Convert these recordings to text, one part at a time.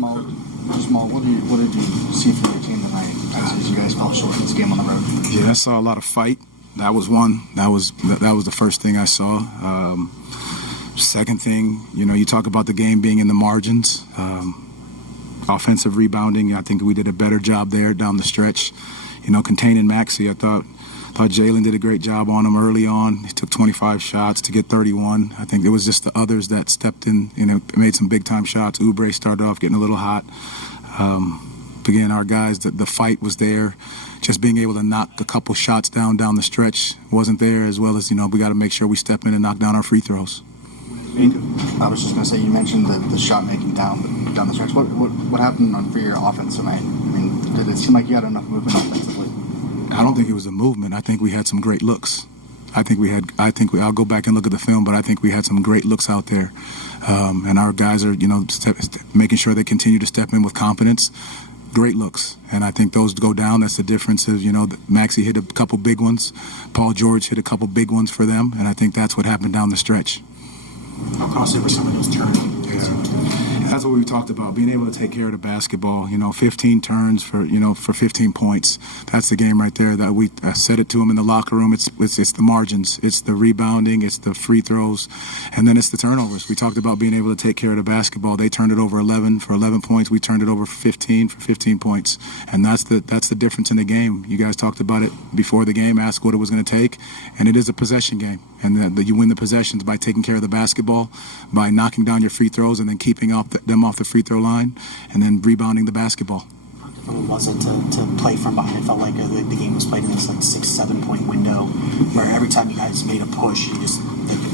Jamahl, what did you see from your team tonight as you guys fell short in this game on the road? Yeah, I saw a lot of fight. That was one. That was the first thing I saw. Second thing, you talk about the game being in the margins. Offensive rebounding, I think we did a better job there down the stretch. Containing Maxey, I thought Jalen did a great job on him early on. He took 25 shots to get 31. I think it was just the others that stepped in, made some big-time shots. Oubre started off getting a little hot. Again, our guys, the fight was there. Just being able to knock a couple shots down the stretch wasn't there, as well as, we got to make sure we step in and knock down our free throws. I was just going to say, you mentioned the shot making down the stretch. What happened for your offense tonight? I mean, did it seem like you had enough movement offensively? I don't think it was a movement. I think we had some great looks. I'll go back and look at the film, but I think we had some great looks out there. And our guys are, making sure they continue to step in with confidence. Great looks. And I think those go down. That's the difference of, Maxey hit a couple big ones. Paul George hit a couple big ones for them. And I think that's what happened down the stretch. How costly were some of those turns? That's what we talked about, being able to take care of the basketball. 15 turns for 15 points. That's the game right there. That I said it to them in the locker room. It's the margins, it's the rebounding, it's the free throws, and then it's the turnovers. We talked about being able to take care of the basketball. They turned it over 11 for 11 points. We turned it over 15 for 15 points, and that's the difference in the game. You guys talked about it before the game. Asked what it was going to take, and it is a possession game. And you win the possessions by taking care of the basketball, by knocking down your free throws and then keeping them off the free throw line, and then rebounding the basketball. How difficult was it to play from behind? It felt like the game was played in this 6-7 point window where every time you guys made a push, you just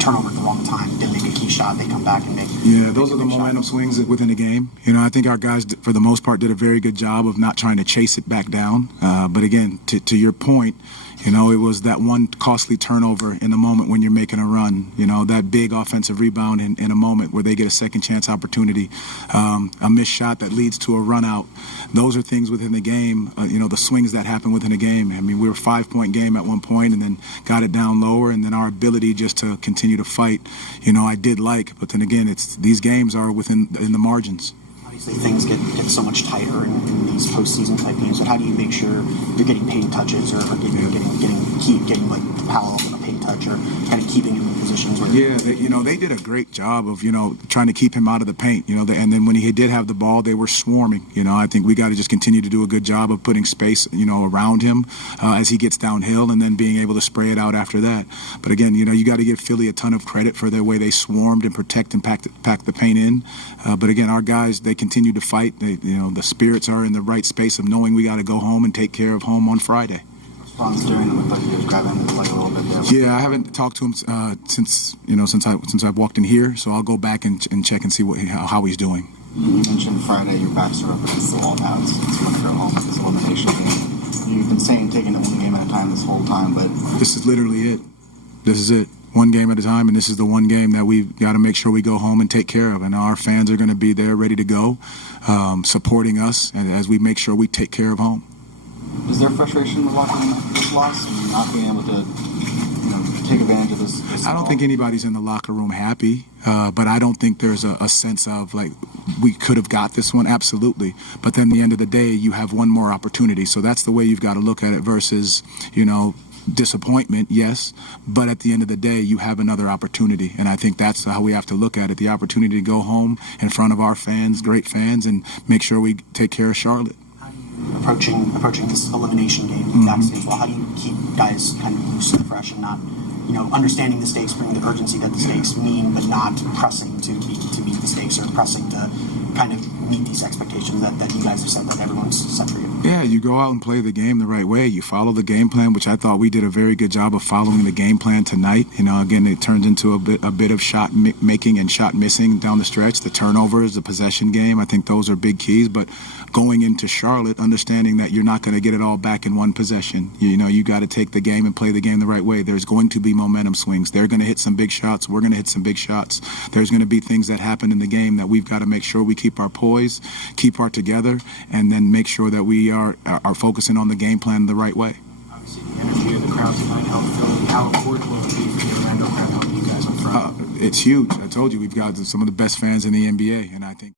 turn over at the wrong time, didn't make a key shot, they come back and make. Yeah, those are the momentum swings within the game. I think our guys, for the most part, did a very good job of not trying to chase it back down. But again, to your point, it was that one costly turnover in the moment when you're making a run. That big offensive rebound in a moment where they get a second chance opportunity, a missed shot that leads to a run out. Those are things within the game, the swings that happen within a game. I mean, we were a 5-point game at one point and then got it down lower, and then our ability just to continue to fight, I did like. But then again, these games are in the margins. Obviously, things get so much tighter in these postseason type games. But how do you make sure you're getting paint touches or getting like the power off of a paint touch or kind of keeping him in positions where? Yeah, they did a great job of trying to keep him out of the paint. And then when he did have the ball, they were swarming. I think we got to just continue to do a good job of putting space around him as he gets downhill, and then being able to spray it out after that. But again, you got to give Philly a ton of credit for the way they swarmed and protect and pack the paint in. But again, our guys, they continue to fight. The spirits are in the right space of knowing we got to go home and take care of home on Friday. Yeah, I haven't talked to him since I've walked in here, so I'll go back and check and see how he's doing. You mentioned Friday your backs are up against the wall now. It's going to go home with this elimination game. You've been saying taking it one game at a time this whole time, but this is literally it. This is it. One game at a time, and this is the one game that we've got to make sure we go home and take care of. And our fans are going to be there ready to go, supporting us, and as we make sure we take care of home. Is there frustration with watching this loss and not being able to take advantage of this? I don't think anybody's in the locker room happy, but I don't think there's a sense of like we could have got this one, absolutely. But then at the end of the day, you have one more opportunity. So that's the way you've got to look at it versus, disappointment, yes, but at the end of the day, you have another opportunity, and I think that's how we have to look at it, the opportunity to go home in front of our fans, great fans, and make sure we take care of Charlotte. Approaching this elimination game backstage, well, how do you keep guys kind of loose and fresh and not, understanding the stakes, bringing the urgency that the stakes mean, but not pressing to meet the stakes or pressing to kind of meet these expectations that you guys have said that everyone's set for you? Yeah, you go out and play the game the right way. You follow the game plan, which I thought we did a very good job of following the game plan tonight. Again, it turned into a bit of shot making and shot missing down the stretch. The turnovers, the possession game, I think those are big keys. But going into Charlotte, understanding that you're not going to get it all back in one possession. You got to take the game and play the game the right way. There's going to be momentum swings. They're going to hit some big shots. We're going to hit some big shots. There's going to be things that happen in the game that we've got to make sure we keep our poise, keep our together, and then make sure that we are focusing on the game plan the right way. Obviously, the energy of the crowd tonight helped Philly. How important will it be for the Orlando crowd helping you guys on Friday? It's huge. I told you we've got some of the best fans in the NBA, and I think